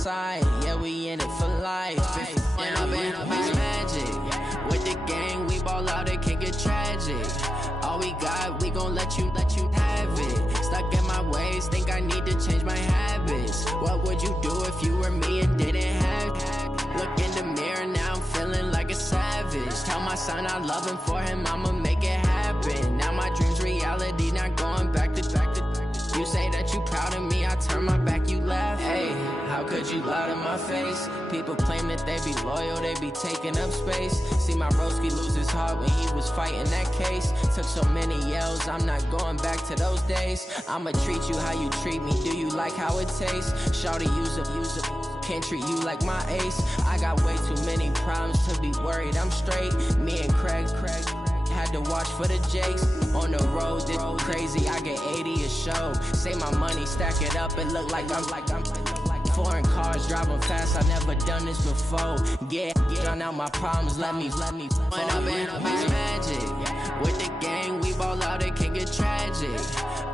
side, yeah, we in it for life. And I've been magic. With the gang, we ball out, it can get tragic. All we got, we gon' let you have it. Stuck in my ways, think I need to change my habits. What would you do if you were me and didn't have it? Look in the mirror, now I'm feeling like a savage. Tell my son I love him, for him I'ma make it happen. Now my dream's reality, not going back to. You say that you proud of me, I turn my back, you laugh. Hey, how could you lie to my face? People claim that they be loyal, they be taking up space. See my broski lose his heart when he was fighting that case. Took so many yells, I'm not going back to those days. I'ma treat you how you treat me, do you like how it tastes? Shawty, use a, can't treat you like my ace. I got way too many problems to be worried, I'm straight. Me and Craig had to watch for the Jakes. On the road, this crazy, I get 80 a show. Say my money, stack it up, it look like I'm foreign cars, driving fast, I never done this before. Yeah, drown out my problems, let me When I've been magic. With the gang, we ball out, it can get tragic.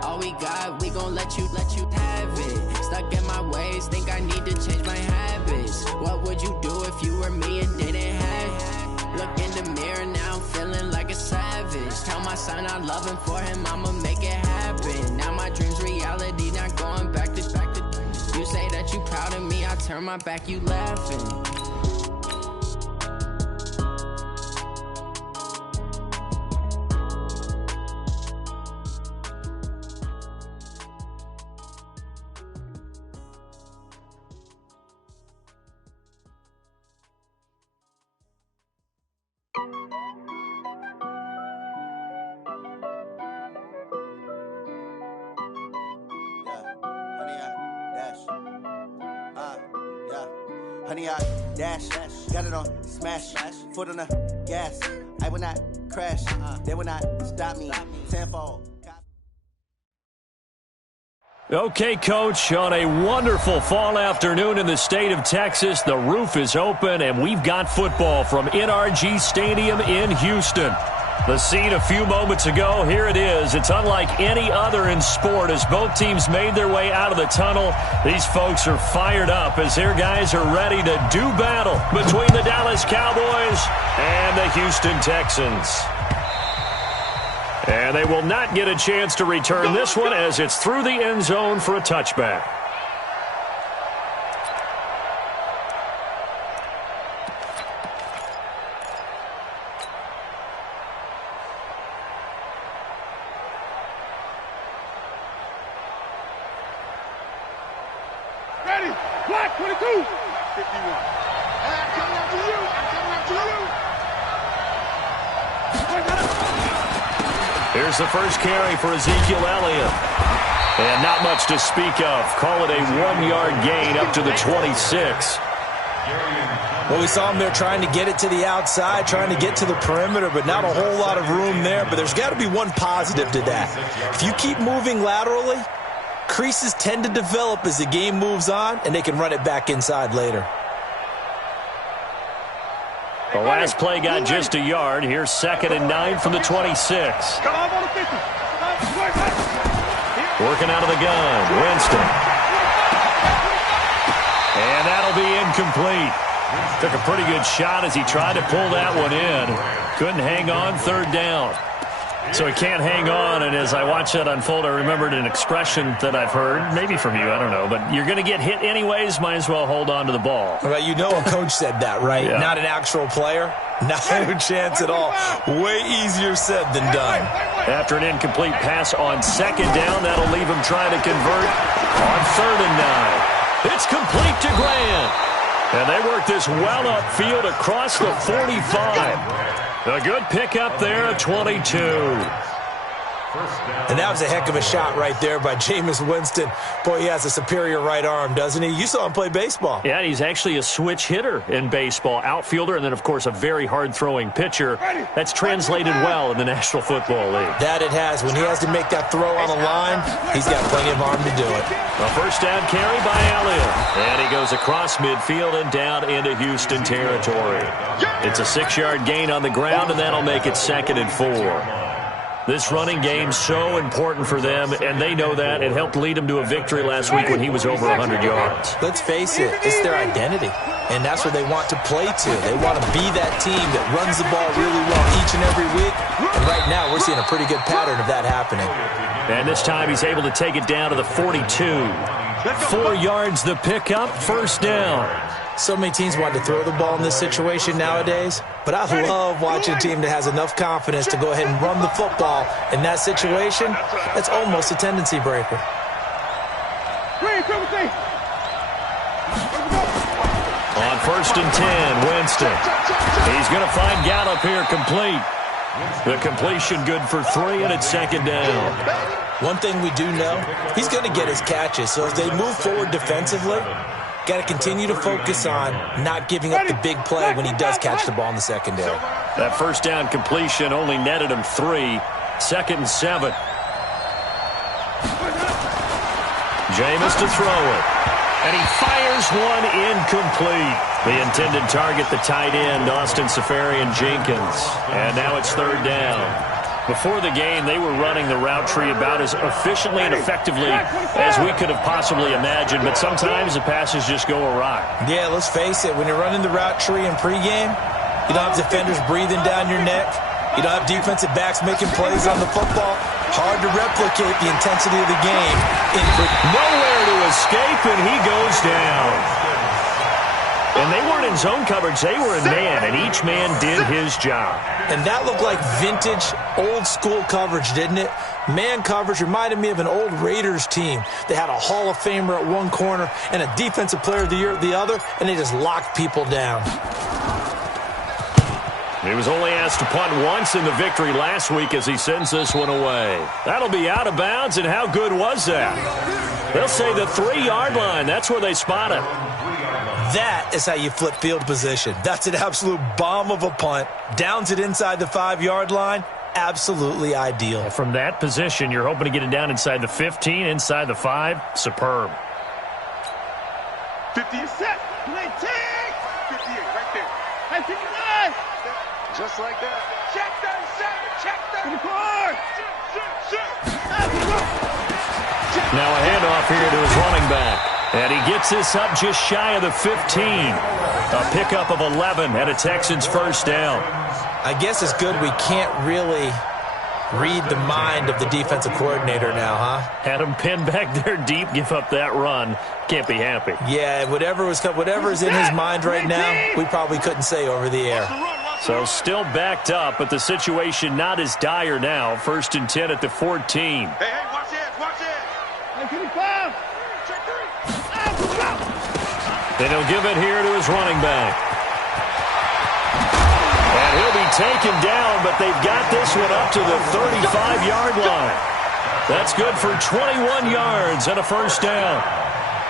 All we got, we gon' let you have it. Stuck in my ways, think I need to change my habits. What would you do if you were me and didn't have it? Look in the mirror, now I'm feeling like a savage. Tell my son I love him, for him I'ma make it happen. Now my dream's reality, not going back to. You say that you proud of me, I turn my back, you laughing. Honey, I dash, got it on smash, foot on the gas. I will not crash, they will not stop me. Tenfold. Okay, Coach, on a wonderful fall afternoon in the state of Texas, the roof is open, and we've got football from NRG Stadium in Houston. The scene a few moments ago, here it is. It's unlike any other in sport as both teams made their way out of the tunnel. These folks are fired up as their guys are ready to do battle between the Dallas Cowboys and the Houston Texans. And they will not get a chance to return this one as it's through the end zone for a touchback. Ready, black 22, 51. I'm coming after you, I'm coming after you. Here's the first carry for Ezekiel Elliott. And not much to speak of. Call it a 1-yard gain up to the 26. Well, we saw him there trying to get it to the outside, trying to get to the perimeter, but not a whole lot of room there. But there's got to be one positive to that. If you keep moving laterally, creases tend to develop as the game moves on, and they can run it back inside later. The last play got just a yard. Here's 2nd and 9 from the 26. Working out of the gun, Winston. And that'll be incomplete. Took a pretty good shot as he tried to pull that one in. Couldn't hang on, 3rd down. So he can't hang on, and as I watched that unfold, I remembered an expression that I've heard, maybe from you, I don't know, but you're going to get hit anyways, might as well hold on to the ball. Well, you know a coach said that, right? Yeah. Not an actual player. Not a chance at all. Way easier said than done. After an incomplete pass on 2nd down, that'll leave him trying to convert on 3rd and 9. It's complete to Grant. And they work this well upfield across the 45. A good pickup there at 22. And that was a heck of a shot right there by Jameis Winston. Boy, he has a superior right arm, doesn't he? You saw him play baseball. Yeah, he's actually a switch hitter in baseball. Outfielder, and then, of course, a very hard-throwing pitcher. That's translated well in the National Football League. That it has. When he has to make that throw on the line, he's got plenty of arm to do it. A first down carry by Elliott. And he goes across midfield and down into Houston territory. It's a 6-yard gain on the ground, and that'll make it 2nd and 4. This running game so important for them, and they know that. It helped lead them to a victory last week when he was over 100 yards. Let's face it, it's their identity, and that's what they want to play to. They want to be that team that runs the ball really well each and every week, and right now we're seeing a pretty good pattern of that happening. And this time he's able to take it down to the 42. 4 yards the pickup, first down. So many teams want to throw the ball in this situation nowadays, but I love watching a team that has enough confidence to go ahead and run the football in that situation. That's almost a tendency breaker. On first and 10, Winston. He's going to find Gallup here complete. The completion good for 3, and it's second down. One thing we do know, he's going to get his catches. So as they move forward defensively, got to continue to focus on not giving up the big play when he does catch the ball in the secondary. That first down completion only netted him 3. Second and 7. Jameis to throw it. And he fires one incomplete. The intended target, the tight end, Austin Seferian-Jenkins. And now it's third down. Before the game, they were running the route tree about as efficiently and effectively as we could have possibly imagined, but sometimes the passes just go awry. Yeah, let's face it. When you're running the route tree in pregame, you don't have defenders breathing down your neck. You don't have defensive backs making plays on the football. Hard to replicate the intensity of the game. Nowhere to escape, and he goes down. And they weren't in zone coverage. They were in man, and each man did his job. And that looked like vintage, old-school coverage, didn't it? Man coverage reminded me of an old Raiders team. They had a Hall of Famer at one corner and a Defensive Player of the Year at the other, and they just locked people down. He was only asked to punt once in the victory last week as he sends this one away. That'll be out of bounds, and how good was that? They'll say the 3-yard line. That's where they spot it. That is how you flip field position. That's an absolute bomb of a punt. Downs it inside the 5-yard line. Absolutely ideal. From that position, you're hoping to get it down inside the 15, inside the 5. Superb. 50 is set. 58 right there. 59. Just like that. Check that. Check that. To the car. Now a handoff here to his running back. And he gets this up just shy of the 15. A pickup of 11 and a Texans first down. I guess it's good we can't really read the mind of the defensive coordinator now, huh? Had him pinned back there deep, give up that run. Can't be happy. Yeah, whatever is in his mind right now, we probably couldn't say over the air. So still backed up, but the situation not as dire now. First and 10 at the 14. Hey, watch it. 55. And he'll give it here to his running back. And he'll be taken down, but they've got this one up to the 35-yard line. That's good for 21 yards and a first down.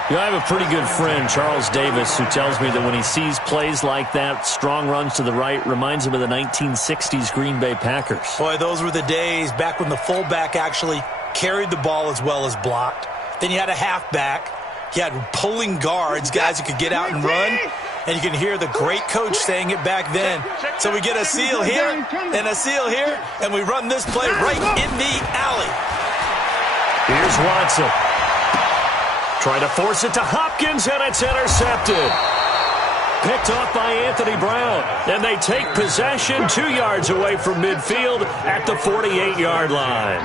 You know, I have a pretty good friend, Charles Davis, who tells me that when he sees plays like that, strong runs to the right, reminds him of the 1960s Green Bay Packers. Boy, those were the days back when the fullback actually carried the ball as well as blocked. Then you had a halfback. You had pulling guards, guys who could get out and run. And you can hear the great coach saying it back then. So we get a seal here and a seal here, and we run this play right in the alley. Here's Watson. Trying to force it to Hopkins, and it's intercepted. Picked off by Anthony Brown. And they take possession 2 yards away from midfield at the 48-yard line.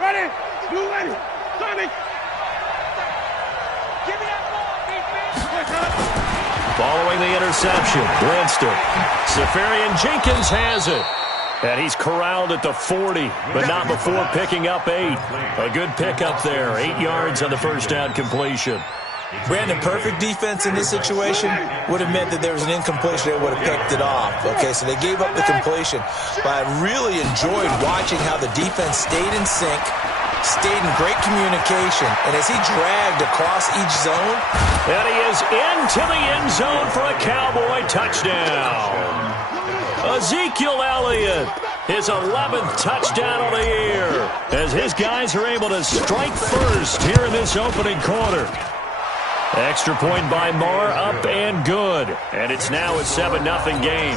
Ready. Blue ready. Tommy. Give me that ball, Following the interception, Winston. Seferian-Jenkins has it. And he's corralled at the 40, but not before picking up 8. A good pickup there, 8 yards on the first down completion. Brandon, perfect defense in this situation would have meant that there was an incompletion. They would have picked it off. Okay, so they gave up the completion. But I really enjoyed watching how the defense stayed in sync, stayed in great communication, and as he dragged across each zone. And he is into the end zone for a Cowboy touchdown. A Ezekiel Elliott, his 11th touchdown on the year, as his guys are able to strike first here in this opening quarter. Extra point by Marr, up and good. And it's now a 7-0 game.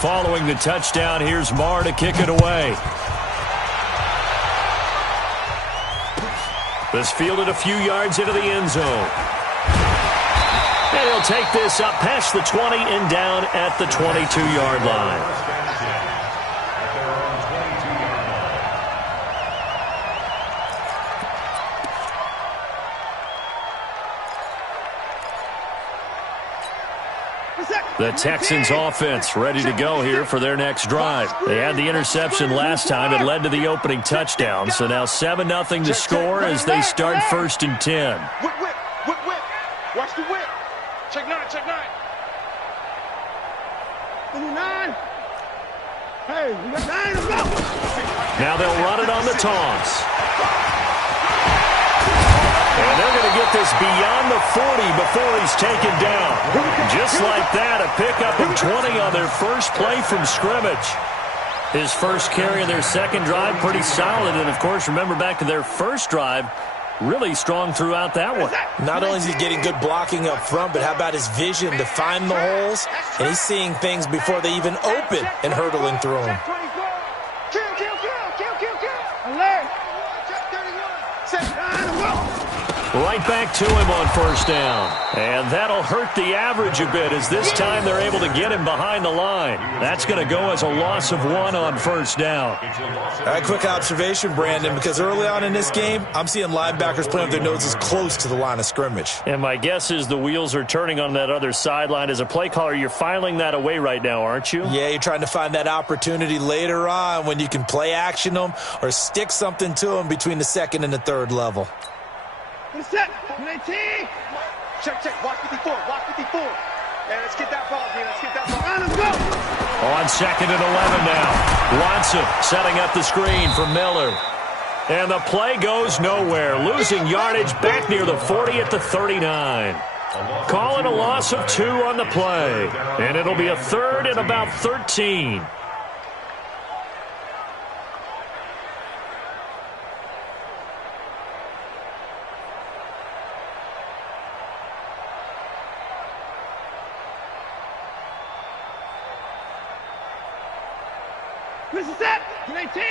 Following the touchdown, here's Marr to kick it away. This fielded a few yards into the end zone. And he'll take this up past the 20 and down at the 22-yard line. The Texans offense ready to go here for their next drive. They had the interception last time. It led to the opening touchdown. So now 7-0 to score as they start 1st and 10. Whip, whip, whip, whip. Watch the whip. Check 9, check 9. 9. Hey, we got 9 to go. Now they'll run it on the toss. And they're going to get this beyond the 40 before he's taken down. Just like that, a pickup of 20 on their first play from scrimmage. His first carry of their second drive, pretty solid. And, of course, remember back to their first drive, really strong throughout that one. Not only is he getting good blocking up front, but how about his vision to find the holes? And he's seeing things before they even open and hurdling through them. Alert. Check 31. Set 9. Right back to him on first down. And that'll hurt the average a bit as this time they're able to get him behind the line. That's going to go as a loss of 1 on first down. All right, quick observation, Brandon, because early on in this game, I'm seeing linebackers playing with their noses close to the line of scrimmage. And my guess is the wheels are turning on that other sideline. As a play caller, you're filing that away right now, aren't you? Yeah, you're trying to find that opportunity later on when you can play action them or stick something to them between the second and the third level. Set. 19. Check, check. Watch 54. Watch 54. And let's get that ball, dude. Let's get that ball. Let's go. On 2nd and 11 now. Watson setting up the screen for Miller. And the play goes nowhere. Losing yardage back near the 40 at the 39. Calling a loss of 2 on the play. And it'll be a 3rd and about 13. This is it. 19.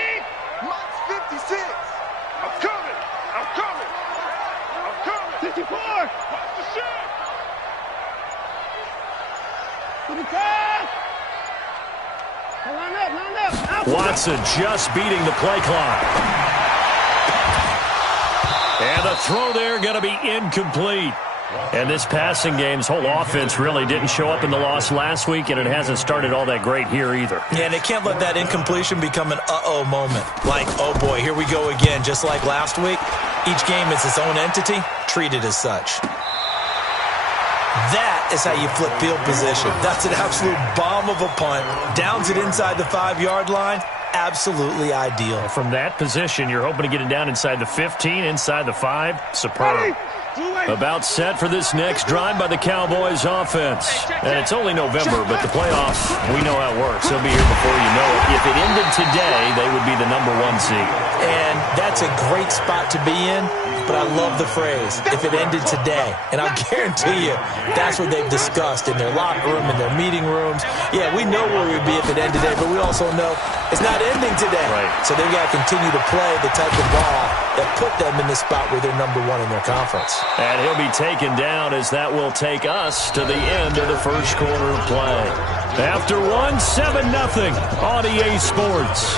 March 56. I'm coming. I'm coming. I'm coming. 64. Watch the shot. 55. Line up. Watson just beating the play clock. And the throw there going to be incomplete. And this passing game's whole offense really didn't show up in the loss last week, and it hasn't started all that great here either. Yeah, and they can't let that incompletion become an uh-oh moment. Like, oh boy, here we go again. Just like last week, each game is its own entity, treated as such. That is how you flip field position. That's an absolute bomb of a punt. Downs it inside the 5-yard line. Absolutely ideal. From that position, you're hoping to get it down inside the 15, inside the 5. Superb. About set for this next drive by the Cowboys offense. And it's only November, but the playoffs, we know how it works. They'll be here before you know it. If it ended today, they would be the number 1 seed. And that's a great spot to be in, but I love the phrase, if it ended today. And I'll guarantee you, that's what they've discussed in their locker room, in their meeting rooms. Yeah, we know where we'd be if it ended today, but we also know it's not ending today. Right. So they've got to continue to play the type of ball that put them in the spot where they're number 1 in their conference. And he'll be taken down as that will take us to the end of the first quarter of play. After 1, 7-0 on EA Sports.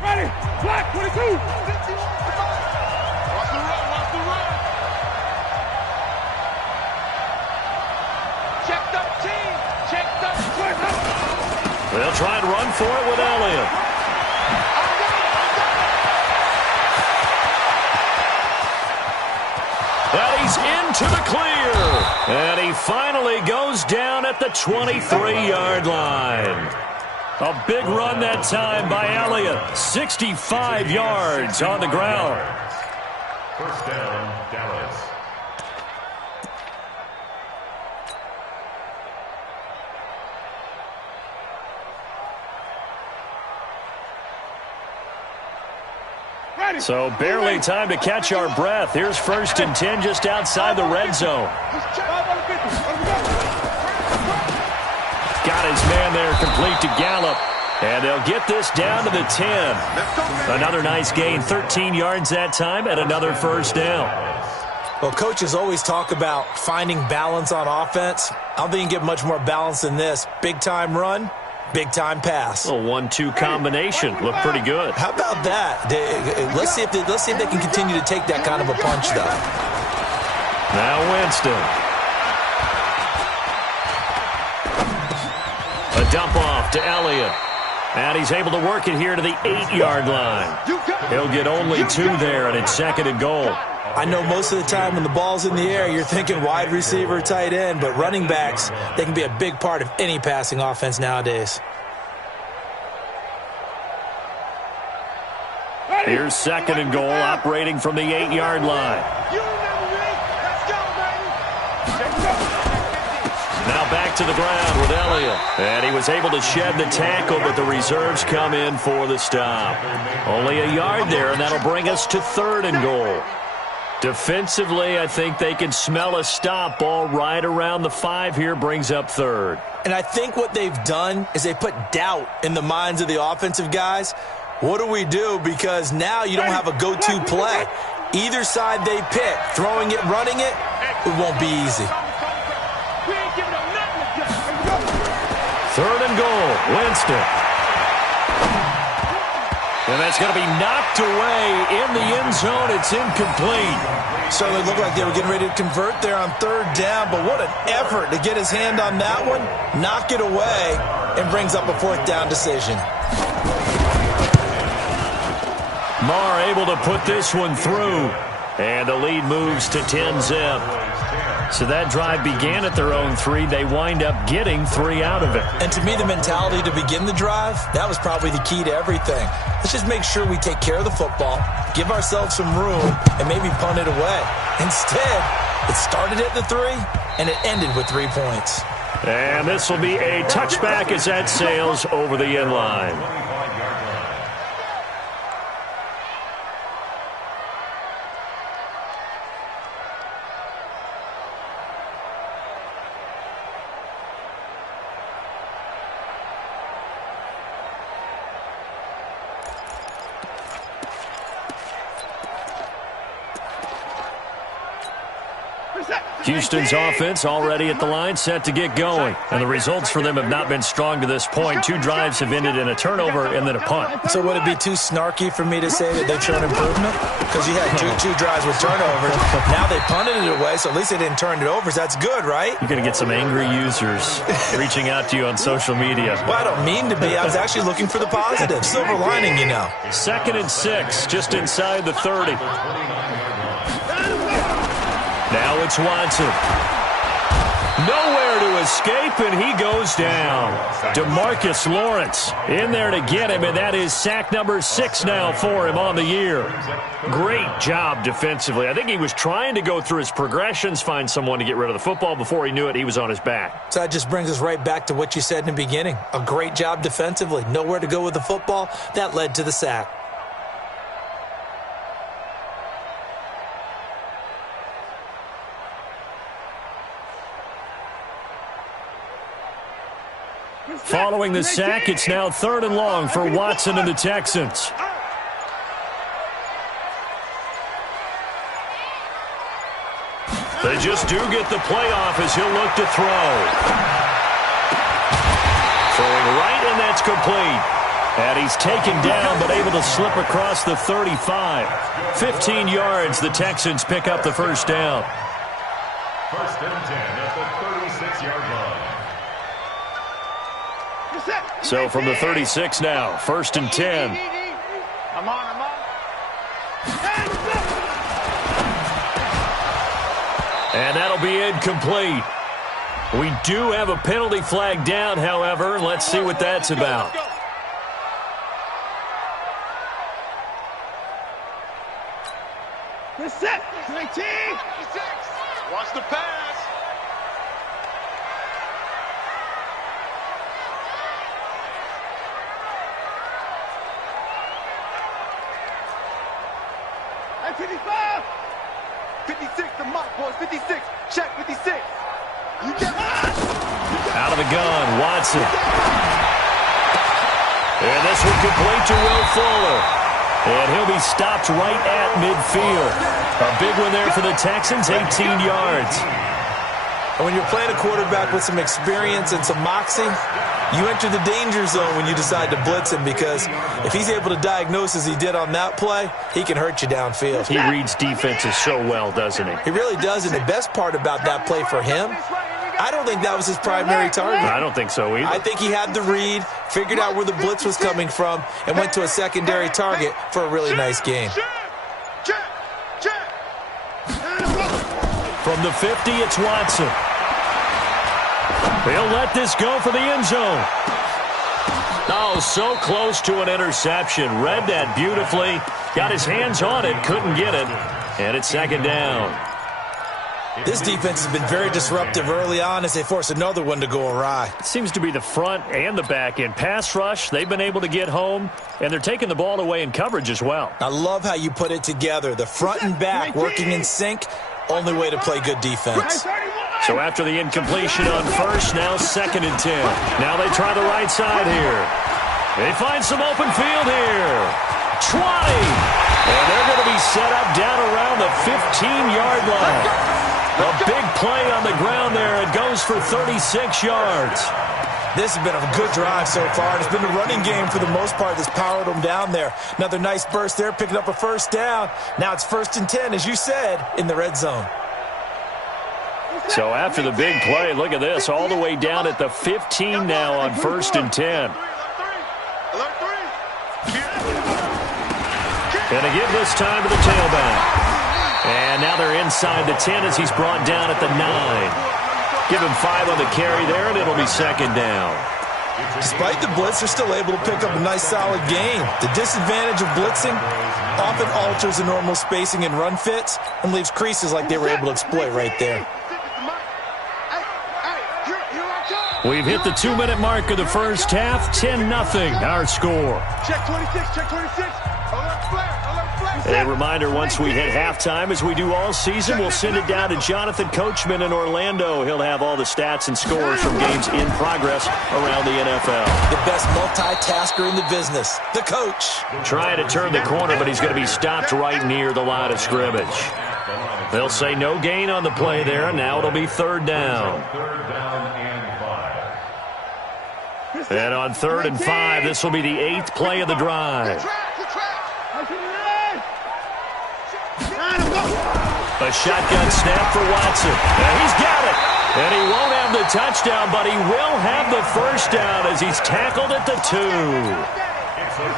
Ready. Black 22. 51. Watch the run. Watch the run. Check 13. Check 13. They'll try and run for it with Elliott. And he's He's into the clear. And he finally goes down at the 23-yard line. A big run that time by Elliott. 65 yards on the ground. First down, Dallas. So barely time to catch our breath. Here's 1st and 10 just outside the red zone. Got his man there complete to Gallup. And they'll get this down to the 10. Another nice gain, 13 yards that time, and another first down. Well, coaches always talk about finding balance on offense. I don't think you can get much more balance than this. Big-time run, big-time pass. A 1-2 combination. Looked pretty good. How about that? Let's see if they can continue to take that kind of a punch, though. Now Winston. A dump off to Elliott. And he's able to work it here to the 8-yard line. He'll get only 2 there, and it's 2nd and goal. I know most of the time when the ball's in the air, you're thinking wide receiver, tight end, but running backs, they can be a big part of any passing offense nowadays. Here's 2nd and goal, operating from the 8-yard line. Now back to the ground with Elliott. And he was able to shed the tackle, but the reserves come in for the stop. Only a yard there, and that'll bring us to 3rd and goal. Defensively, I think they can smell a stop. Ball right around the 5 here, brings up 3rd. And I think what they've done is they put doubt in the minds of the offensive guys. What do we do? Because now you don't have a go-to play. Either side they pick, throwing it, running it, it won't be easy. 3rd and goal, Winston. And that's going to be knocked away in the end zone. It's incomplete. Certainly looked like they were getting ready to convert there on 3rd down, but what an effort to get his hand on that one, knock it away, and brings up a 4th down decision. Marr able to put this one through, and the lead moves to 10-zip. So that drive began at their own 3. They wind up getting 3 out of it. And to me, the mentality to begin the drive, that was probably the key to everything. Let's just make sure we take care of the football, give ourselves some room, and maybe punt it away. Instead, it started at the 3, and it ended with 3 points. And this will be a touchback as that sails over the end line. Houston's offense already at the line, set to get going. And the results for them have not been strong to this point. 2 drives have ended in a turnover and then a punt. So would it be too snarky for me to say that they've shown improvement? Because you had two drives with turnovers. Now they punted it away, so at least they didn't turn it over. So that's good, right? You're going to get some angry users reaching out to you on social media. Well, I don't mean to be. I was actually looking for the positive. Silver lining, you know. 2nd and 6, just inside the 30. Now it's Watson. Nowhere to escape, and he goes down. DeMarcus Lawrence in there to get him, and that is sack number 6 now for him on the year. Great job defensively. I think he was trying to go through his progressions, find someone to get rid of the football. Before he knew it, he was on his back. So that just brings us right back to what you said in the beginning. A great job defensively. Nowhere to go with the football. That led to the sack. Following the sack, it's now 3rd and long for Watson and the Texans. They just do get the playoff as he'll look to throw. Throwing right, and that's complete. And he's taken down, but able to slip across the 35. 15 yards, the Texans pick up the first down. 1st and 10 at the 36-yard line. So from the 36 now, 1st and 10. I'm on. And that'll be incomplete. We do have a penalty flag down, however. Let's see what that's about. Good set. 19. Watch the pass. At 55. 56, the mark, boys. 56. Check 56. You get out of the gun, Watson. And this one complete to Will Fuller. And he'll be stopped right at midfield. A big one there for the Texans, 18 yards. And when you're playing a quarterback with some experience and some moxie, you enter the danger zone when you decide to blitz him, because if he's able to diagnose as he did on that play, he can hurt you downfield. He reads defenses so well, doesn't he? He really does, and the best part about that play for him, I don't think that was his primary target. I don't think so either. I think he had the read, figured out where the blitz was coming from, and went to a secondary target for a really nice gain. From the 50, it's Watson. He'll let this go for the end zone. Oh, so close to an interception. Read that beautifully. Got his hands on it, couldn't get it. And it's second down. This defense has been very disruptive early on as they force another one to go awry. It seems to be the front and the back end. Pass rush, they've been able to get home, and they're taking the ball away in coverage as well. I love how you put it together. The front and back working in sync, only way to play good defense. So after the incompletion on first, now second and 10. Now they try the right side here. They find some open field here. 20. And they're going to be set up down around the 15-yard line. A big play on the ground there. It goes for 36 yards. This has been a good drive so far. It's been the running game for the most part that's powered them down there. Another nice burst there, picking up a first down. Now it's 1st and 10, as you said, in the red zone. So after the big play, look at this, all the way down at the 15 now on 1st and 10. And a give this time to the tailback. And now they're inside the 10 as he's brought down at the 9. Give him 5 on the carry there, and it'll be second down. Despite the blitz, they're still able to pick up a nice, solid gain. The disadvantage of blitzing often alters the normal spacing and run fits and leaves creases like they were able to exploit right there. We've hit the 2-minute mark of the first half. 10-0, our score. Check 26, check 26. Alert flare. A reminder, once we hit halftime, as we do all season, we'll send it down to Jonathan Coachman in Orlando. He'll have all the stats and scores from games in progress around the NFL. The best multitasker in the business, the coach. Trying to turn the corner, but he's going to be stopped right near the line of scrimmage. They'll say no gain on the play there, and now it'll be 3rd down. And on 3rd and 5, this will be the 8th play of the drive. A shotgun snap for Watson. And he's got it. And he won't have the touchdown, but he will have the first down as he's tackled at the 2.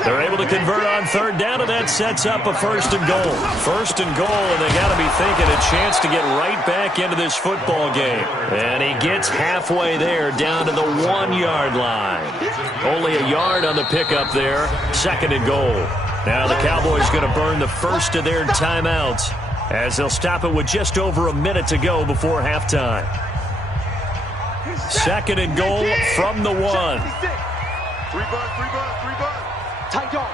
They're able to convert on 3rd down, and that sets up a 1st and goal. 1st and goal, and they got to be thinking a chance to get right back into this football game. And he gets halfway there, down to the 1-yard line. Only a yard on the pickup there. 2nd and goal. Now the Cowboys going to burn the first of their timeouts, as they'll stop it with just over a minute to go before halftime. 2nd and goal from the 1. 3 bucks, 3 bucks, 3 bucks. Tight dog.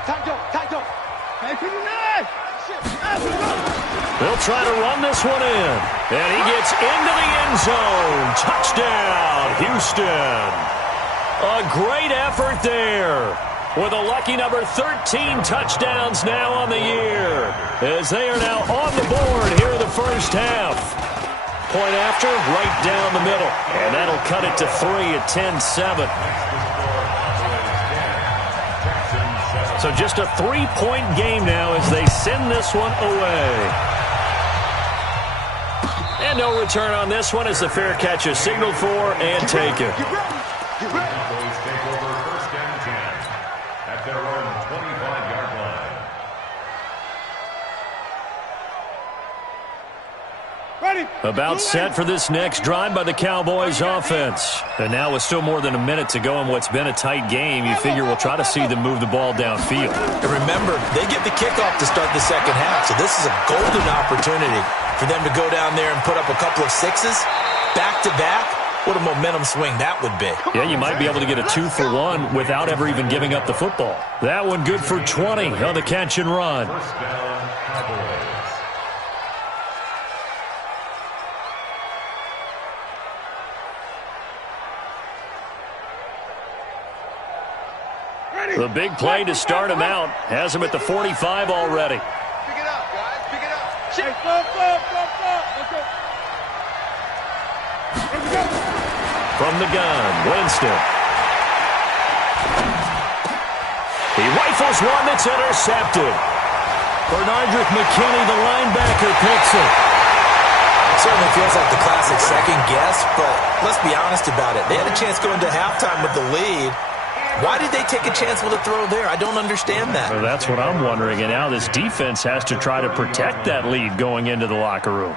They'll try to run this one in. And he gets into the end zone. Touchdown, Houston. A great effort there, with a lucky number 13 touchdowns now on the year, as they are now on the board here in the first half. Point after, right down the middle. And that'll cut it to 3 at 10-7. So just a 3-point game now as they send this one away. And no return on this one as the fair catch is signaled for and taken. Cowboys take over 1st and 10 at their own 25-yard line. Ready. About set for this next drive by the Cowboys offense. And now with still more than a minute to go in what's been a tight game, you figure we'll try to see them move the ball downfield. And remember, they get the kickoff to start the second half, so this is a golden opportunity for them to go down there and put up a couple of sixes back-to-back. What a momentum swing that would be. Yeah, you might be able to get a 2-for-1 without ever even giving up the football. That one good for 20 on the catch and run. First down, Cowboys. The big play to start him out has him at the 45 already. Pick it up, guys. Pick it up. Check. From the gun, Winston. He rifles one that's intercepted. Bernardrick McKinney, the linebacker, picks it. Certainly feels like the classic second guess, but let's be honest about it. They had a chance going to halftime with the lead. Why did they take a chance with a throw there? I don't understand that. Well, that's what I'm wondering, and now this defense has to try to protect that lead going into the locker room.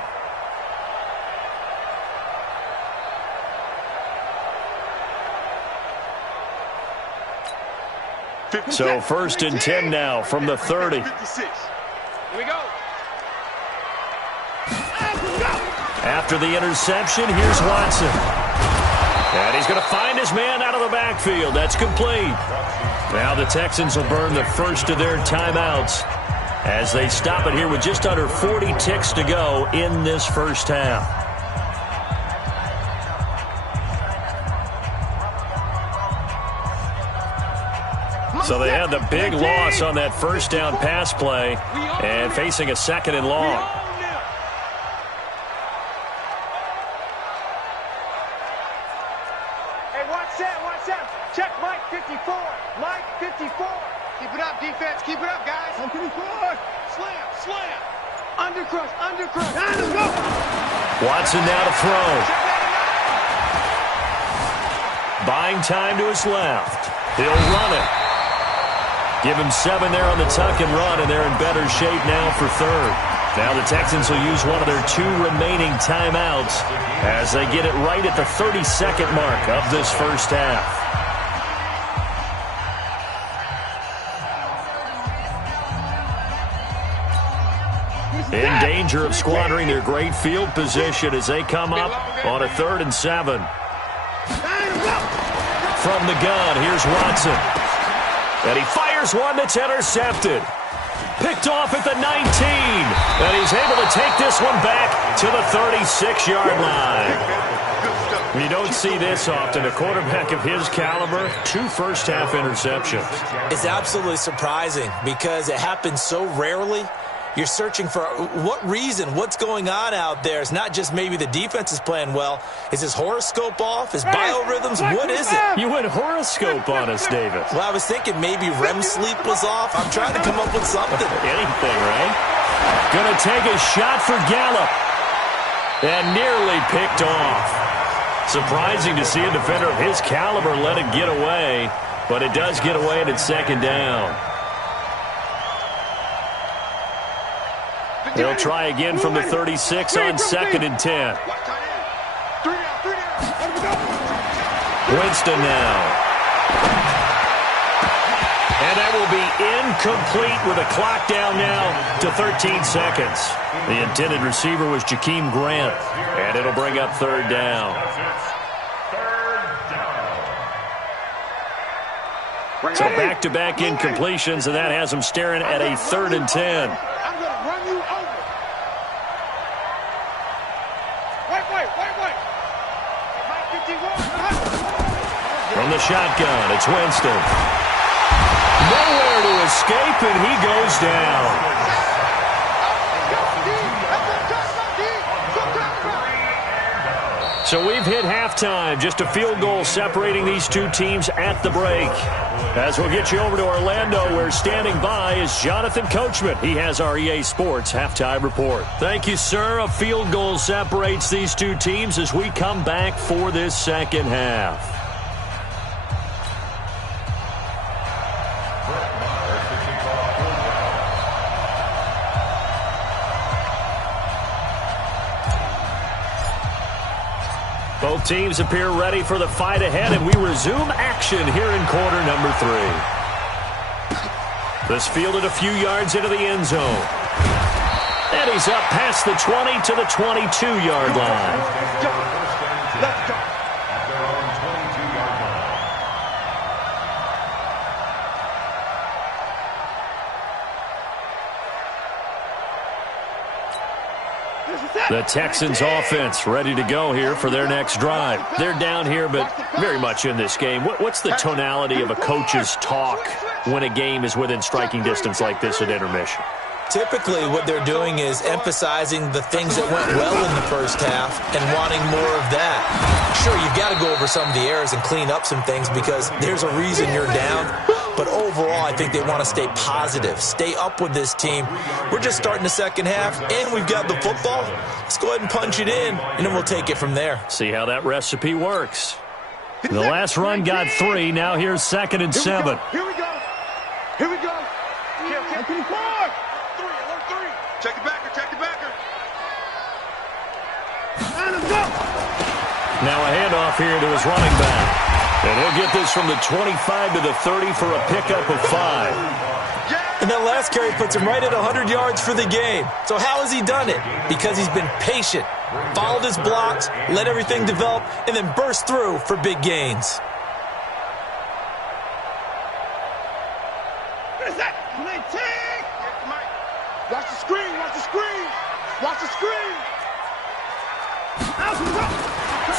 So 1st and 10 now from the 30. 56. Here we go. After the interception, here's Watson. And he's going to find his man out of the backfield. That's complete. Now the Texans will burn the first of their timeouts as they stop it here with just under 40 ticks to go in this first half. So they had the big loss on that first down pass play and facing a 2nd and long. Hey, watch that. Check Mike 54. Mike 54. Keep it up, defense. Keep it up, guys. 54. Slam. Undercrush. Let's go. Watson now to throw. Buying time to his left. He'll run it. Give him 7 there on the tuck and run, and they're in better shape now for 3rd. Now the Texans will use one of their 2 remaining timeouts as they get it right at the 32nd mark of this first half. In danger of squandering their great field position as they come up on a 3rd and 7. From the gun, here's Watson. And he fires one that's intercepted. Picked off at the 19. And he's able to take this one back to the 36-yard line. You don't see this often. A quarterback of his caliber, 2 first-half interceptions. It's absolutely surprising because it happens so rarely. You're searching for what reason, what's going on out there. It's not just maybe the defense is playing well. Is his horoscope off? His biorhythms? What is it? You went horoscope on us, Davis. Well, I was thinking maybe REM sleep was off. I'm trying to come up with something. Anything, right? Gonna take a shot for Gallup. And nearly picked off. Surprising to see a defender of his caliber let it get away. But it does get away and it's 2nd down. They'll try again from the 36 on 2nd and 10. Winston now. And that will be incomplete with a clock down now to 13 seconds. The intended receiver was Jakeem Grant. And it'll bring up 3rd down. So back-to-back incompletions, and that has him staring at a 3rd and 10. From the shotgun, it's Winston. Nowhere to escape, and he goes down. So we've hit halftime. Just a field goal separating these 2 teams at the break. As we'll get you over to Orlando, where standing by is Jonathan Coachman. He has our EA Sports halftime report. Thank you, sir. A field goal separates these 2 teams as we come back for this second half. Both teams appear ready for the fight ahead, and we resume action here in quarter number 3. This fielded a few yards into the end zone. And he's up past the 20 to the 22-yard line. Let's go. At their own 22-yard line. The Texans offense ready to go here for their next drive. They're down here, but very much in this game. What's the tonality of a coach's talk when a game is within striking distance like this at intermission? Typically, what they're doing is emphasizing the things that went well in the first half and wanting more of that. Sure, you've got to go over some of the errors and clean up some things because there's a reason you're down. But overall, I think they want to stay positive, stay up with this team. We're just starting the second half, and we've got the football. Let's go ahead and punch it in, and then we'll take it from there. See how that recipe works. The last run got 3. Now here's 2nd and 7. Here we go. Here we go. Okay. 4. 3. Check the backer. Check the backer. And let's go. Now a handoff here to his running back. And he'll get this from the 25 to the 30 for a pickup of 5. And that last carry puts him right at 100 yards for the game. So how has he done it? Because he's been patient, followed his blocks, let everything develop, and then burst through for big gains. What is that? Watch the screen. Watch the screen. Watch the screen.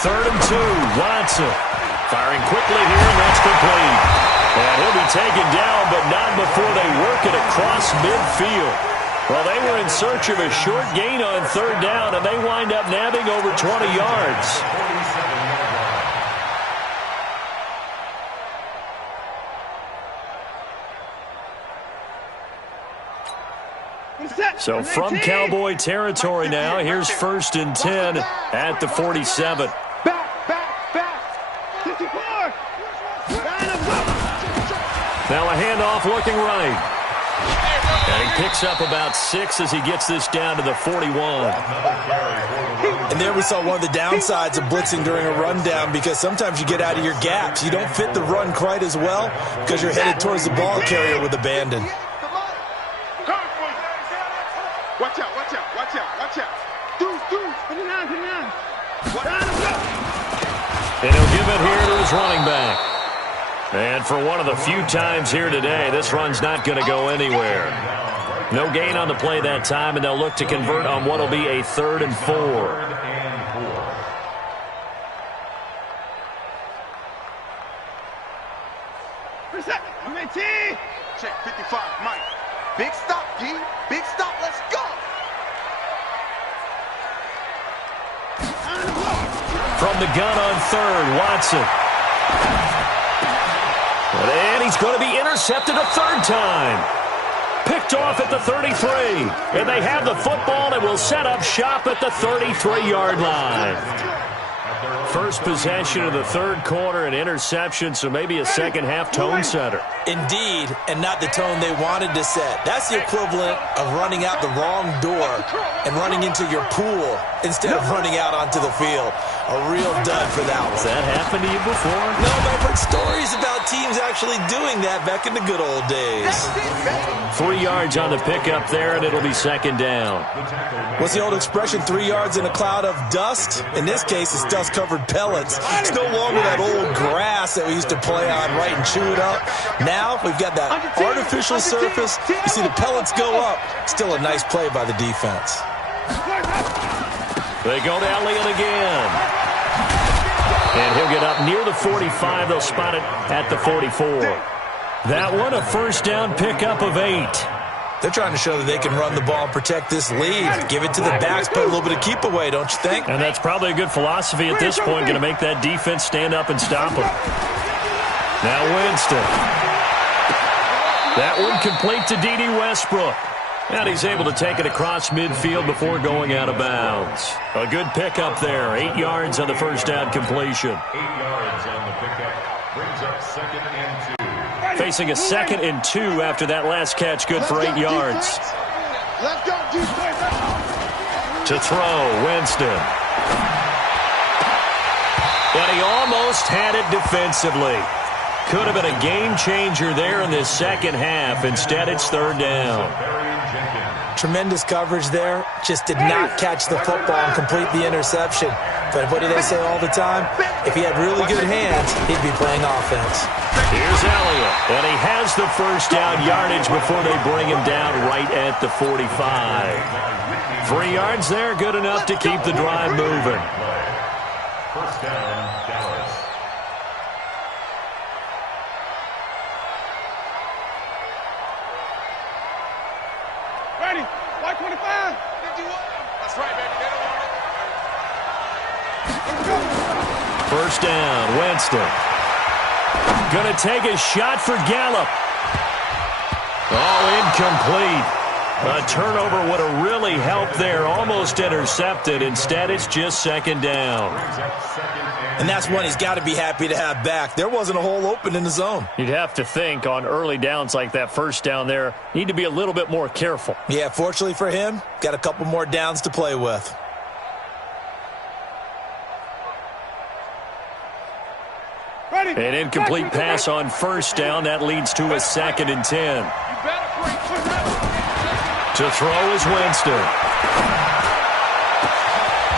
3rd and 2. Watson firing quickly here, and that's complete. And he'll be taken down, but not before they work it across midfield. Well, they were in search of a short gain on 3rd down, and they wind up nabbing over 20 yards. So from Cowboy territory now, here's 1st and 10 at the 47. Back. 54. Now a handoff looking right. And he picks up about 6 as he gets this down to the 41. And there we saw one of the downsides of blitzing during a rundown because sometimes you get out of your gaps. You don't fit the run quite as well because you're headed towards the ball carrier with abandon. Watch out. Deuce. 59. And he'll give it here to his running back. And for one of the few times here today, this run's not going to go anywhere. No gain on the play that time, and they'll look to convert on what will be a 3rd and 4. Check 55, Mike. Big stop, D. Big stop. Let's go. From the gun on 3rd, Watson. And he's going to be intercepted a 3rd time. Picked off at the 33. And they have the football and will set up shop at the 33-yard line. First possession of the 3rd quarter, an interception, so maybe a second-half tone setter. Indeed, and not the tone they wanted to set. That's the equivalent of running out the wrong door and running into your pool instead of running out onto the field. A real dud for that one. Has that happened to you before? No, but I've heard stories about teams actually doing that back in the good old days. 3 yards on the pickup there, and it'll be 2nd down. What's the old expression, 3 yards in a cloud of dust? In this case, it's dust-covered pellets. It's no longer that old grass that we used to play on, right, and chew it up. Now we've got that artificial surface. You see the pellets go up. Still a nice play by the defense. They go to Elliott again. And he'll get up near the 45. They'll spot it at the 44. That one, a 1st down pickup of 8. They're trying to show that they can run the ball and protect this lead. Give it to the backs, put a little bit of keep away, don't you think? And that's probably a good philosophy at this point, going to make that defense stand up and stop them. Now Winston. That one complete to D.D. Westbrook. And he's able to take it across midfield before going out of bounds. A good pickup there. 8 yards on the 1st down completion. 8 yards on the pickup. Brings up 2nd and 2. Facing a 2nd and 2 after that last catch. Good for 8 yards. Let's go, defense. To throw, Winston. And he almost had it defensively. Could have been a game changer there in this second half. Instead, it's third down. Tremendous coverage there. Just did not catch the football and complete the interception. But what do they say all the time? If he had really good hands, he'd be playing offense. Here's Elliott, and he has the first down yardage before they bring him down right at the 45. 3 yards there, good enough to keep the drive moving. First down, Dallas. Ready? White 25. 51. That's right, baby. They don't want it. First down, Winston. Going to take a shot for Gallup. Oh, incomplete. A turnover would have really helped there. Almost intercepted. Instead, it's just second down. And that's one he's got to be happy to have back. There wasn't a hole open in the zone. You'd have to think on early downs like that first down there, need to be a little bit more careful. Yeah, fortunately for him, got a couple more downs to play with. An incomplete pass on first down. That leads to a 2nd and 10. To throw is Winston.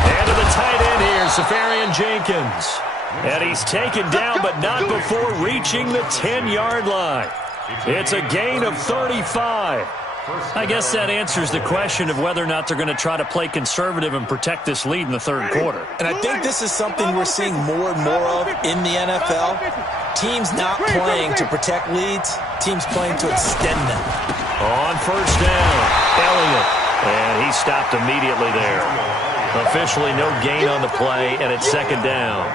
And to the tight end here, Safarian Jenkins. And he's taken down, but not before reaching the 10-yard line. It's a gain of 35. I guess that answers the question of whether or not they're going to try to play conservative and protect this lead in the third quarter. And I think this is something we're seeing more and more of in the NFL. Teams not playing to protect leads, teams playing to extend them. On first down, Elliott. And he stopped immediately there. Officially no gain on the play, and it's second down.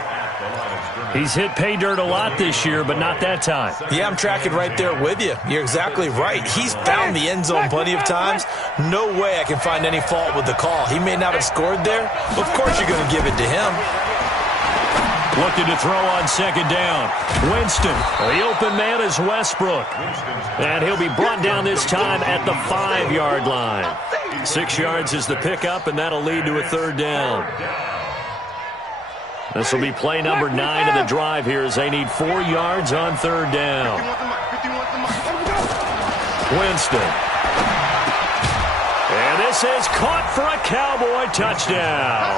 He's hit pay dirt a lot this year, but not that time. Yeah, I'm tracking right there with you. You're exactly right. He's found the end zone plenty of times. No way I can find any fault with the call. He may not have scored there, but of course you're going to give it to him. Looking to throw on second down. Winston, the open man is Westbrook. And he'll be brought down this time at the 5-yard line. 6 yards is the pickup, and that'll lead to a third down. This will be play number 9 of the drive here as they need 4 yards on third down. Winston. And this is caught for a Cowboy touchdown.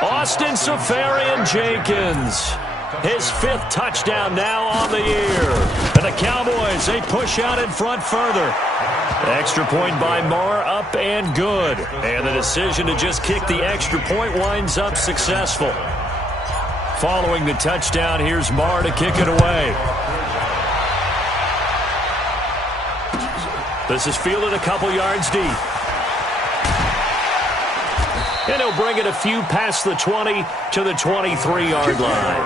Austin Safarian-Jenkins. His 5th touchdown now on the year. And the Cowboys, they push out in front further. Extra point by Marr, up and good. And the decision to just kick the extra point winds up successful. Following the touchdown, here's Marr to kick it away. This is fielded a couple yards deep. And he'll bring it a few past the 20 to the 23-yard line.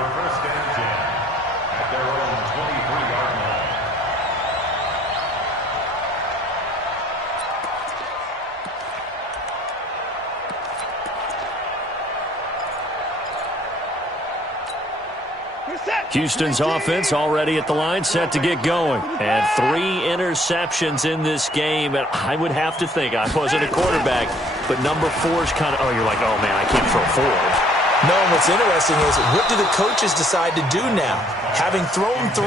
Houston's offense already at the line, set to get going. And 3 interceptions in this game. And I would have to think, I wasn't a quarterback, but number 4's kind of, oh, you're like, oh, man, I can't throw 4. No, and what's interesting is, what do the coaches decide to do now? Having thrown 3,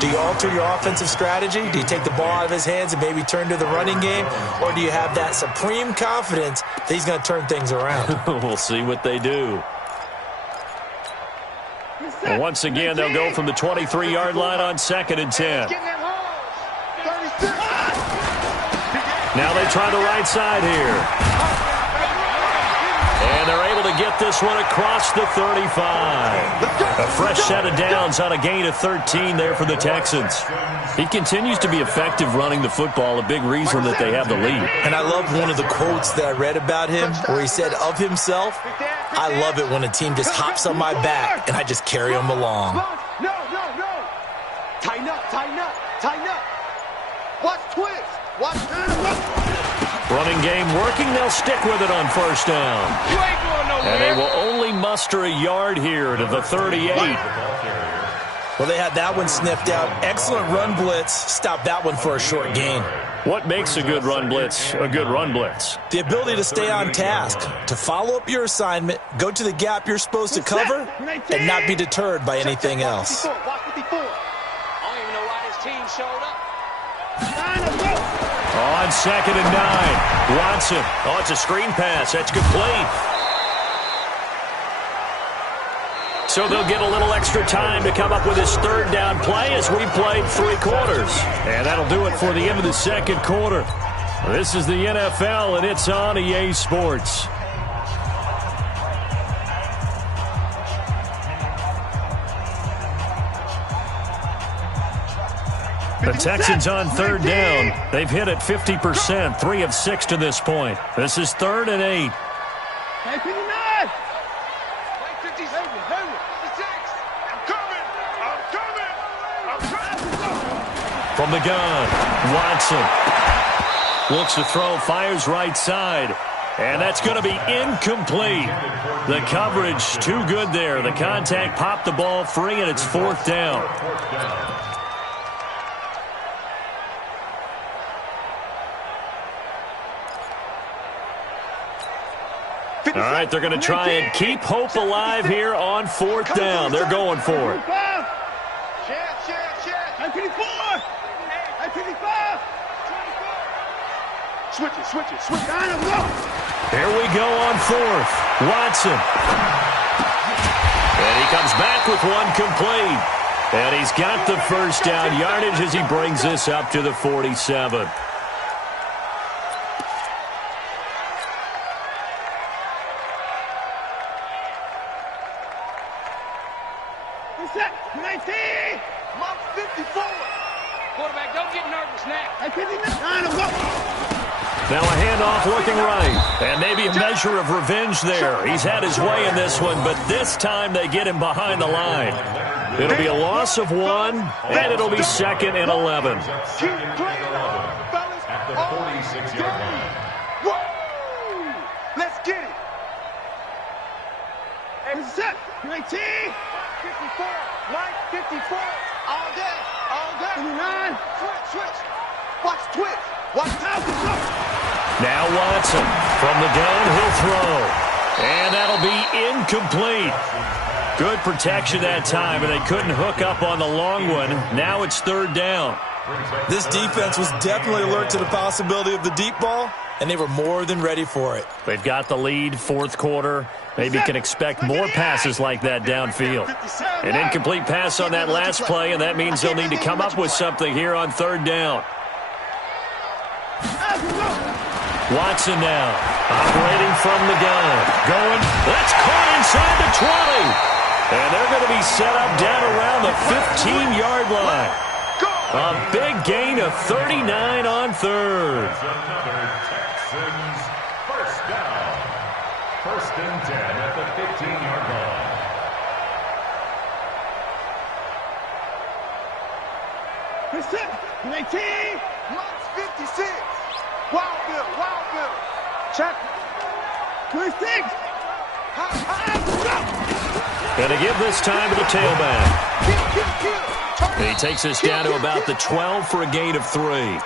do you alter your offensive strategy? Do you take the ball out of his hands and maybe turn to the running game? Or do you have that supreme confidence that he's going to turn things around? We'll see what they do. And once again, they'll go from the 23-yard line on 2nd and 10. Now they try the right side here. And they're able to get this one across the 35. A fresh set of downs on a gain of 13 there for the Texans. He continues to be effective running the football, a big reason that they have the lead. And I love one of the quotes that I read about him where he said of himself, I love it when a team just hops on my back and I just carry them along. No. Tighten up. Watch twist. Watch. Running game working. They'll stick with it on first down. You ain't going nowhere. And they will only muster a yard here to the 38. Well, they had that one sniffed out. Excellent run blitz. Stopped that one for a short gain. What makes a good run blitz a good run blitz? The ability to stay on task, to follow up your assignment, go to the gap you're supposed to cover, and not be deterred by anything else. I don't even know why his team showed up. On 2nd and 9. Watson. Oh, it's a screen pass. That's complete. So they'll get a little extra time to come up with his third down play as we played 3 quarters. And that'll do it for the end of the second quarter. This is the NFL, and it's on EA Sports. The Texans on 3rd down. They've hit it 50%, 3 of 6 to this point. This is 3rd and 8. From the gun, Watson looks to throw, fires right side, and that's going to be incomplete. The coverage too good there. The contact popped the ball free, and it's 4th down. All right, they're going to try and keep hope alive here on 4th down. They're going for it. Switch it. Here we go on 4th. Watson. And he comes back with one complete. And he's got the first down yardage as he brings this up to the 47. Quarterback, don't get nervous now. Now a handoff looking right. And maybe a measure of revenge there. He's had his way in this one, but this time they get him behind the line. It'll be a loss of 1, and it'll be 2nd and 11. At the 46-yard line. Let's get it. And set. 19. 54. Mike, 54. All day. 59. Switch. Watch twitch. Watch out. Now Watson from the gun, he'll throw. And that'll be incomplete. Good protection that time, and they couldn't hook up on the long one. Now it's 3rd down. This defense was definitely alert to the possibility of the deep ball, and they were more than ready for it. They've got the lead, 4th quarter. Maybe can expect more passes like that downfield. An incomplete pass on that last play, and that means they'll need to come up with something here on 3rd down. Watson now, operating from the gun. Going, that's caught inside the 20. And they're going to be set up down around the 15-yard line. A big gain of 39 on 3rd. Another Texans first down. 1st and 10 at the 15-yard line. Percent. 19. Mike's 56. Wild Bill. Check. 26. Going to give this time to the tailback. And he takes us down to about the 12 for a gain of 3.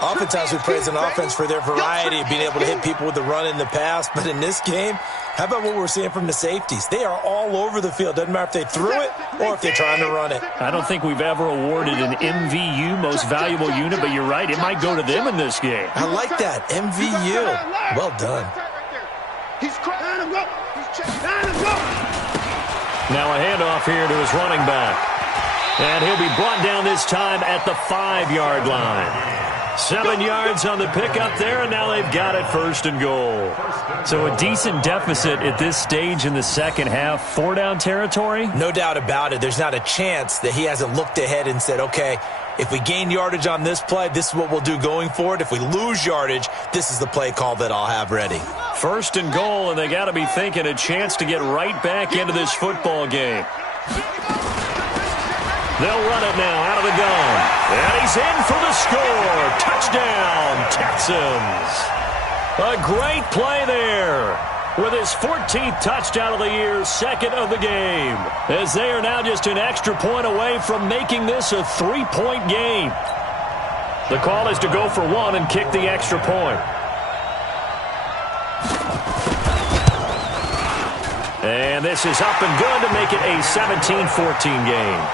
Oftentimes we praise an offense for their variety of being able to hit people with the run in the pass, but in this game, how about what we're seeing from the safeties? They are all over the field. Doesn't matter if they threw it or if they're trying to run it. I don't think we've ever awarded an MVU, most valuable unit, but you're right, it might go to them in this game. I like that, MVU. Well done. He's crying. Now a handoff here to his running back. And he'll be brought down this time at the 5-yard line. 7 yards on the pickup there, and now they've got it 1st and goal. So a decent deficit at this stage in the second half. 4-down territory? No doubt about it. There's not a chance that he hasn't looked ahead and said, okay, if we gain yardage on this play, this is what we'll do going forward. If we lose yardage, this is the play call that I'll have ready. 1st and goal, and they got to be thinking a chance to get right back into this football game. They'll run it now out of the gun. And he's in for the score. Touchdown, Texans. A great play there. with his 14th touchdown of the year, second of the game, as they are now just an extra point away from making this a 3-point game. The call is to go for one and kick the extra point. And this is up and good to make it a 17-14 game.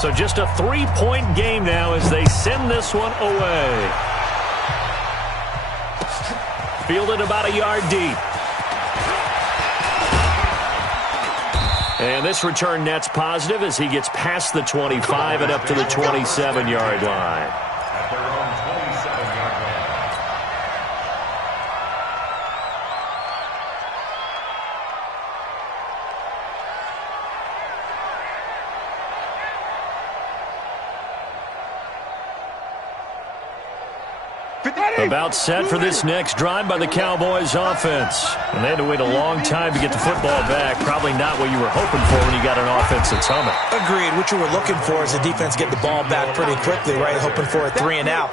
So just a 3-point game now as they send this one away. Fielded about a yard deep. And this return net's positive as he gets past the 25 and up to the 27-yard line. At their own 27-yard line. About set for this next drive by the Cowboys offense. And they had to wait a long time to get the football back. Probably not what you were hoping for when you got an offense that's humming. Agreed. What you were looking for is the defense get the ball back pretty quickly, right? Hoping for a 3-and-out.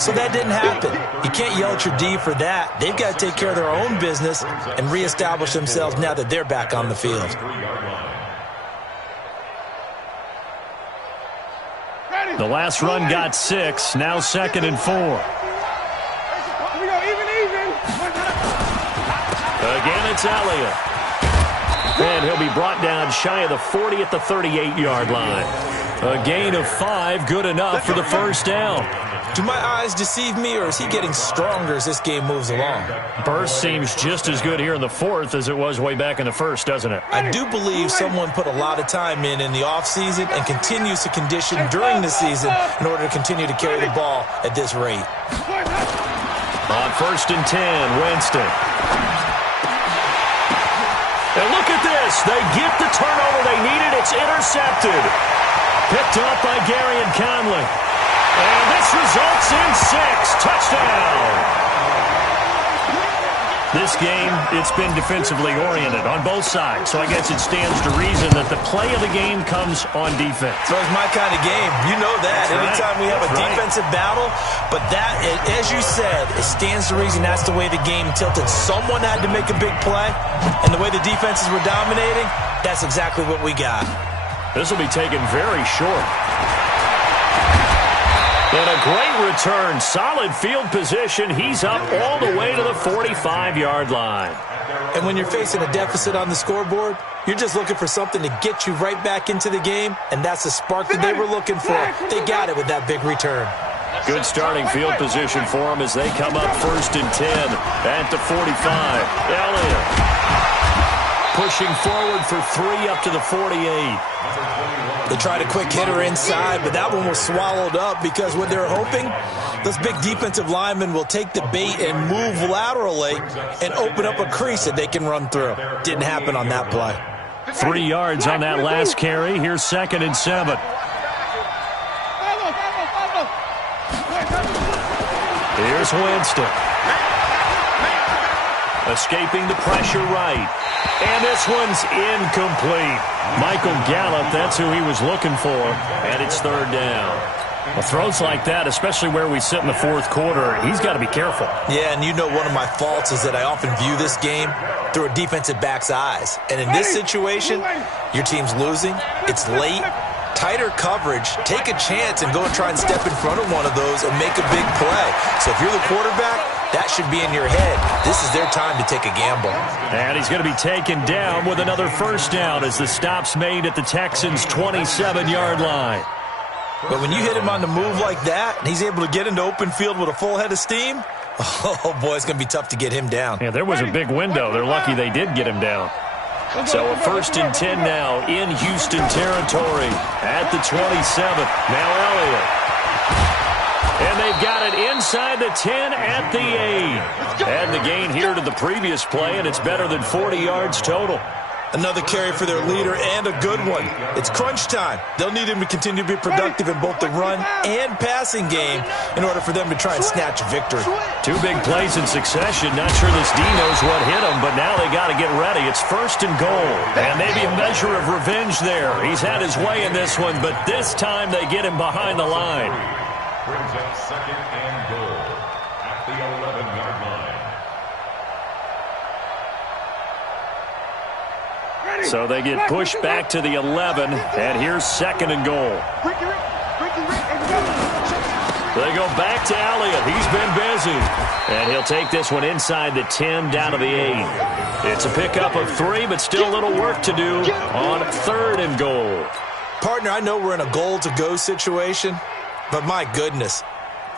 So that didn't happen. You can't yell at your D for that. They've got to take care of their own business and reestablish themselves now that they're back on the field. The last run got 6. Now 2nd and 4. Again, it's Elliott. And he'll be brought down shy of the 40 at the 38-yard line. A gain of 5, good enough for the first down. Do my eyes deceive me, or is he getting stronger as this game moves along? Burst seems just as good here in the 4th as it was way back in the 1st, doesn't it? I do believe someone put a lot of time in the offseason and continues to condition during the season in order to continue to carry the ball at this rate. On 1st and 10, Winston. And look at this. They get the turnover they needed. It's intercepted. Picked up by Gary and Conley. And this results in 6. Touchdown. This game, it's been defensively oriented on both sides. So I guess it stands to reason that the play of the game comes on defense. So it's my kind of game. You know that. Anytime we have a defensive battle. But that, as you said, it stands to reason that's the way the game tilted. Someone had to make a big play. And the way the defenses were dominating, that's exactly what we got. This will be taken very short. And a great return. Solid field position. He's up all the way to the 45-yard line. And when you're facing a deficit on the scoreboard, you're just looking for something to get you right back into the game, and that's the spark that they were looking for. They got it with that big return. Good starting field position for them as they come up 1st and 10 at the 45. Elliott pushing forward for 3 up to the 48. They tried a quick hitter inside, but that one was swallowed up because what they're hoping, those big defensive linemen will take the bait and move laterally and open up a crease that they can run through. Didn't happen on that play. 3 yards on that last carry. Here's 2nd and 7. Here's Winston. Escaping the pressure right. And this one's incomplete. Michael Gallup, that's who he was looking for. And it's 3rd down. Well, throws like that, especially where we sit in the 4th quarter, he's got to be careful. Yeah, and you know one of my faults is that I often view this game through a defensive back's eyes. And in this situation, your team's losing. It's late. Tighter coverage. Take a chance and go and try and step in front of one of those and make a big play. So if you're the quarterback, that should be in your head. This is their time to take a gamble. And he's going to be taken down with another first down as the stop's made at the Texans' 27-yard line. But when you hit him on the move like that, and he's able to get into open field with a full head of steam, oh, boy, it's going to be tough to get him down. Yeah, there was a big window. They're lucky they did get him down. So a 1st and 10 now in Houston territory at the 27. Now Elliott. And they've got it inside the 10 at the 8. And the gain here to the previous play, and it's better than 40 yards total. Another carry for their leader, and a good one. It's crunch time. They'll need him to continue to be productive in both the run and passing game in order for them to try and snatch a victory. 2 big plays in succession. Not sure this D knows what hit him, but now they got to get ready. It's 1st and goal. And maybe a measure of revenge there. He's had his way in this one, but this time they get him behind the line. Brings up 2nd and goal at the 11-yard line. So they get pushed back to the 11, and here's 2nd and goal. They go back to Elliott. He's been busy. And he'll take this one inside the 10 down to the 8. It's a pickup of 3, but still a little work to do on 3rd and goal. Partner, I know we're in a goal-to-go situation, but my goodness,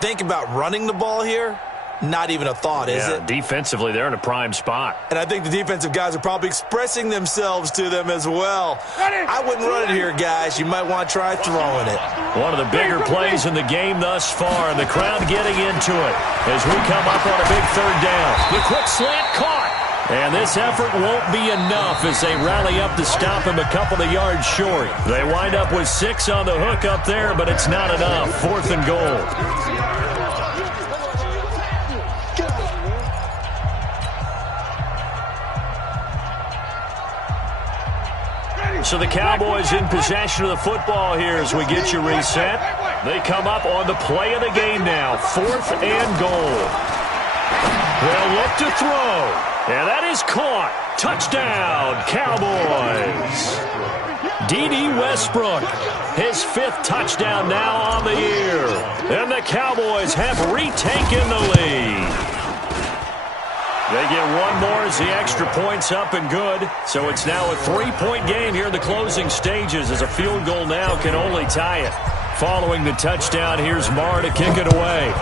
think about running the ball here. Not even a thought, is it? Defensively, they're in a prime spot. And I think the defensive guys are probably expressing themselves to them as well. I wouldn't run it here, guys. You might want to try throwing it. One of the bigger plays in the game thus far, and the crowd getting into it as we come up on a big 3rd down. The quick slant caught. And this effort won't be enough as they rally up to stop him a couple of yards short. They wind up with 6 on the hook up there, but it's not enough. 4th and goal. So the Cowboys in possession of the football here as we get you reset. They come up on the play of the game now. 4th and goal. They'll look to throw. And that is caught. Touchdown, Cowboys. D.D. Westbrook, his 5th touchdown now on the year. And the Cowboys have retaken the lead. They get one more as the extra point's up and good. So it's now a 3-point game here in the closing stages as a field goal now can only tie it. Following the touchdown, here's Marr to kick it away.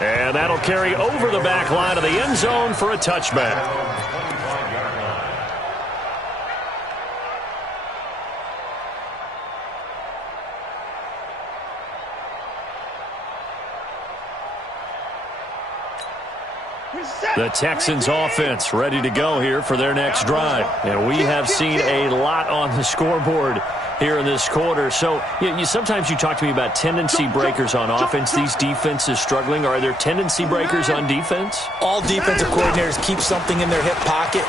And that'll carry over the back line of the end zone for a touchback. The Texans offense ready to go here for their next drive. And we have seen a lot on the scoreboard here in this quarter. So sometimes you talk to me about tendency breakers on offense. These defenses struggling. Are there tendency breakers on defense? All defensive coordinators keep something in their hip pocket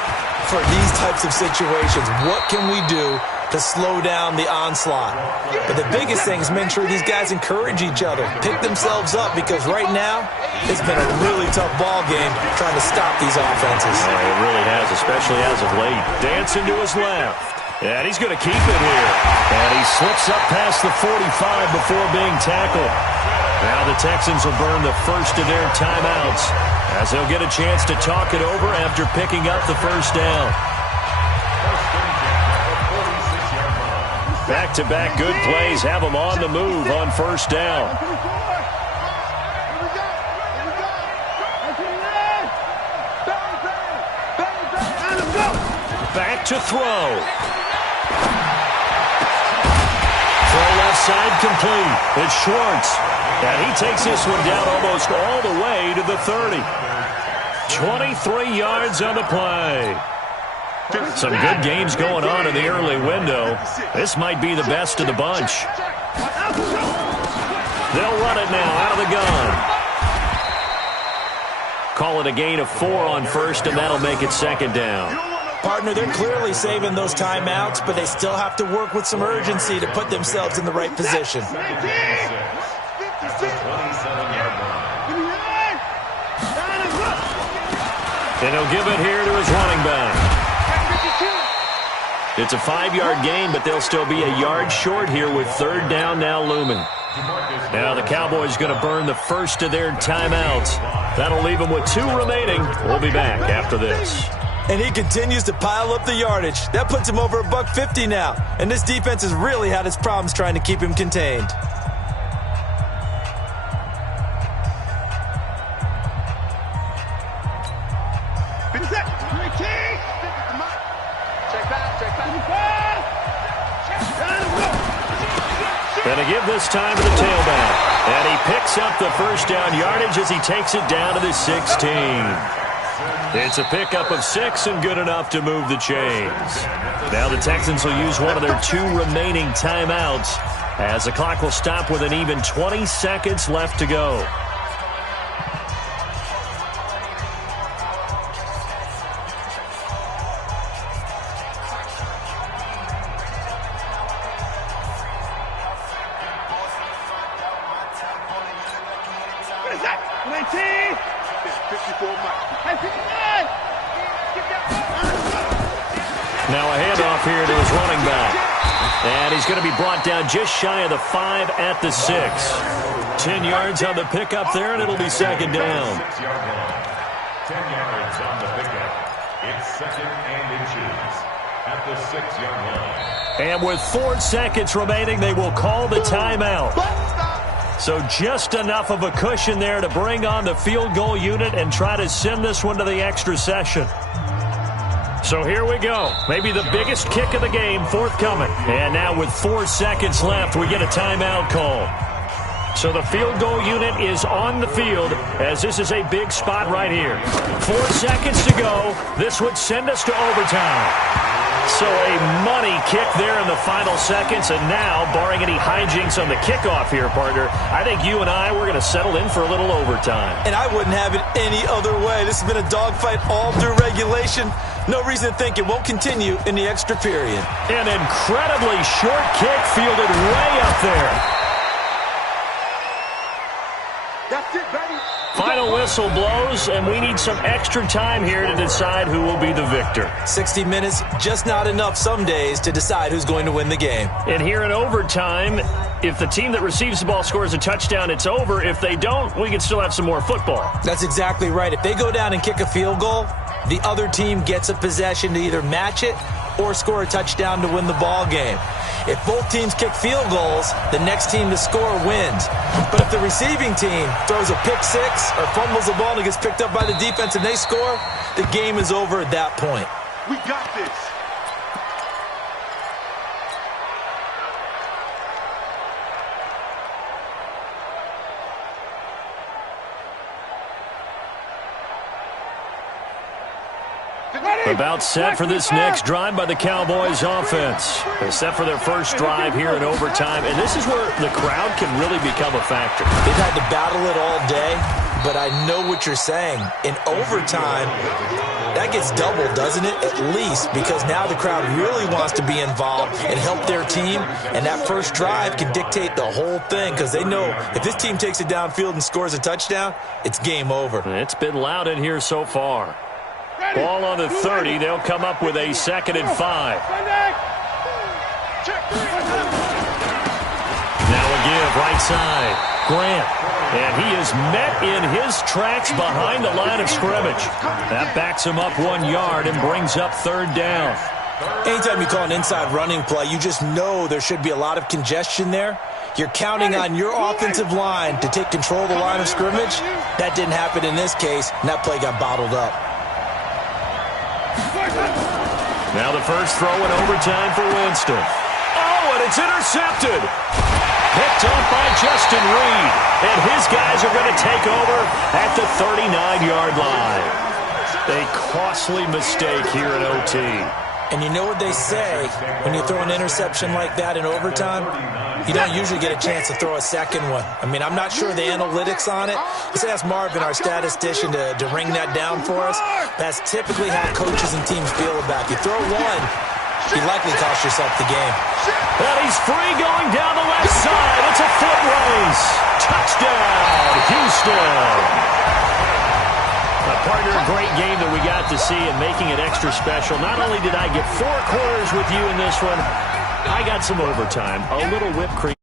for these types of situations. What can we do to slow down the onslaught? But the biggest thing is make sure these guys encourage each other, pick themselves up, because right now it's been a really tough ball game trying to stop these offenses. It really has, especially as of late. Dancing to his left. And he's going to keep it here. And he slips up past the 45 before being tackled. Now the Texans will burn the first of their timeouts as they'll get a chance to talk it over after picking up the first down. Back-to-back good plays have them on the move on first down. Back to throw. Throw left side complete. It's Schwartz. And he takes this one down almost all the way to the 30. 23 yards on the play. Some good games going on in the early window. This might be the best of the bunch. They'll run it now out of the gun. Call it a gain of 4 on first, and that'll make it 2nd down. Partner, they're clearly saving those timeouts, but they still have to work with some urgency to put themselves in the right position. And he'll give it here to his running back. It's a 5-yard gain, but they'll still be a yard short here with 3rd down now looming. Now the Cowboys going to burn the first of their timeouts. That'll leave them with 2 remaining. We'll be back after this. And he continues to pile up the yardage. That puts him over $150 now. And this defense has really had its problems trying to keep him contained. Gonna give this time to the tailback. And he picks up the first down yardage as he takes it down to the 16. It's a pickup of 6 and good enough to move the chains. Now the Texans will use one of their 2 remaining timeouts as the clock will stop with an even 20 seconds left to go. Now a handoff here to his running back. And he's going to be brought down just shy of the 5 at the 6. 10 yards on the pickup there, and it'll be second down. 10 yards on the pickup. It's second and inches at the 6-yard line. And with 4 seconds remaining, they will call the timeout. So just enough of a cushion there to bring on the field goal unit and try to send this one to the extra session. So here we go. Maybe the biggest kick of the game forthcoming. And now with 4 seconds left, we get a timeout call. So the field goal unit is on the field as this is a big spot right here. 4 seconds to go. This would send us to overtime. So a money kick there in the final seconds. And now, barring any hijinks on the kickoff here, partner, I think you and I, we're going to settle in for a little overtime. And I wouldn't have it any other way. This has been a dogfight all through regulation. No reason to think it won't continue in the extra period. An incredibly short kick fielded way up there. That's it, baby. Final whistle blows, and we need some extra time here to decide who will be the victor. 60 minutes, just not enough some days to decide who's going to win the game. And here in overtime, if the team that receives the ball scores a touchdown, it's over. If they don't, we can still have some more football. That's exactly right. If they go down and kick a field goal, the other team gets a possession to either match it or score a touchdown to win the ball game. If both teams kick field goals, the next team to score wins. But if the receiving team throws a pick six or fumbles the ball and it gets picked up by the defense and they score, the game is over at that point. We got this. About set for this next drive by the Cowboys offense. They're set for their first drive here in overtime, and this is where the crowd can really become a factor. They've had to battle it all day, but I know what you're saying. In overtime, that gets doubled, doesn't it? At least, because now the crowd really wants to be involved and help their team, and that first drive can dictate the whole thing because they know if this team takes it downfield and scores a touchdown, it's game over. It's been loud in here so far. Ball on the 30. They'll come up with a 2nd and 5. Now a give right side. Grant. And he is met in his tracks behind the line of scrimmage. That backs him up 1 yard and brings up 3rd down. Anytime you call an inside running play, you just know there should be a lot of congestion there. You're counting on your offensive line to take control of the line of scrimmage. That didn't happen in this case, and that play got bottled up. Now the first throw in overtime for Winston. Oh, and it's intercepted. Picked up by Justin Reed. And his guys are going to take over at the 39-yard line. A costly mistake here in OT. And you know what they say, when you throw an interception like that in overtime, you don't usually get a chance to throw a second one. I mean, I'm not sure the analytics on it. Let's ask Marvin, our statistician, to ring that down for us. That's typically how coaches and teams feel about it. You throw one, you likely cost yourself the game. And he's free going down the left side. It's a foot race. Touchdown, Houston. A partner, a great game that we got to see and making it extra special. Not only did I get 4 quarters with you in this one, I got some overtime, a little whipped cream.